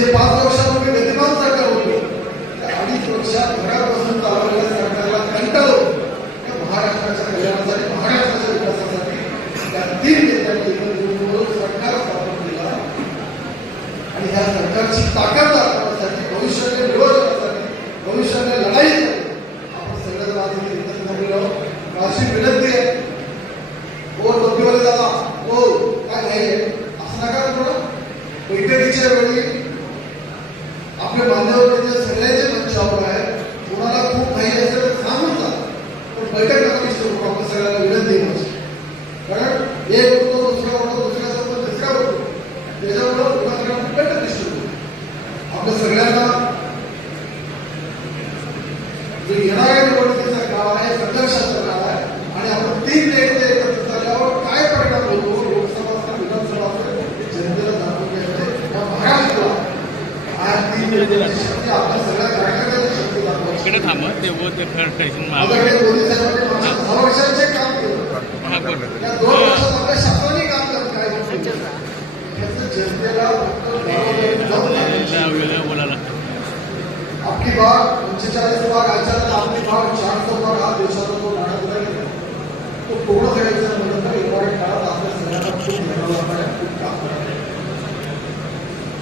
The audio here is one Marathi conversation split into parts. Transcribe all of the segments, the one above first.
जे पाच वर्षापूर्वी गतिमान सरकार होते अडीच वर्षात घरापासून चालवलेल्या सरकारला कंटाळो त्या महाराष्ट्राच्या कल्याणासाठी महाराष्ट्राच्या विकासासाठी त्या तीन नेत्यांनी एकत्र सरकार स्थापन केला. आणि ह्या सरकारची ताकद दाखवण्यासाठी भविष्याने निवडण्यासाठी भविष्याने लढाई आपण सगळ्यात आधी एकत्र झालेलो माझी विनंती आहे ओ डोकीवर झाला ओ काय नाही असं नका थोडं बैठकीच्या वेळी जो येणाऱ्या निवडणुकीचा काळ आहे संघर्षाचा काळ आहे आणि आपण तीन नेते एकत्र झाल्यावर काय परिणाम होतो लोकसभा असेल विधानसभा असेल जनतेला दाखवून घ्यायचे या महाराष्ट्राला आज तीन नेत्यांची शक्ती आपल्या सगळ्या कार्यकर्त्यांची शक्ती दाखवायची दहा वर्षांचे काम केलं. या दोन वर्षात आपल्या काम करत काय जनतेला फक्त आपली पंचेचाळीस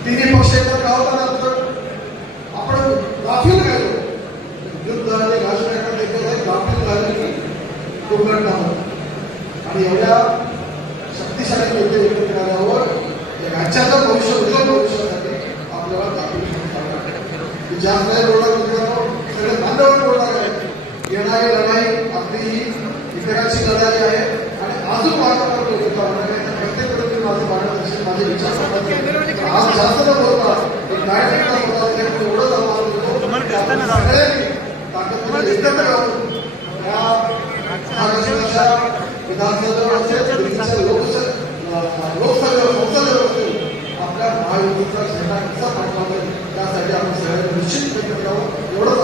तिन्ही पक्ष एकत्र आल्यानंतर आपण गाफील गेलो युद्ध आणि राजकारणात देखील गाफील झालेली दुर्घटना आणि एवढ्या शक्तिशाली नेते एकत्र आल्यावर राज्याचं भविष्य उज्ज्वल भविष्यासाठी आपल्याला दाखवू करावं ज्या काही रोडा मित्रांनो सगळे बांधवर रोडा आहे येणारी लढाई आपली ही इतरांची लढाई आहे. आणि अजून वारंवार प्रत्येक प्रति माझं माझे विचार आज जास्त न बोलता एक एवढं आव्हान देतो लोकसभा लोकसभेवर संसदेवर असेल आपल्या महायुतीचा झेंडा कसा पाठवावा त्यासाठी आपण सगळ्यांनी निश्चित प्रयत्न करावा.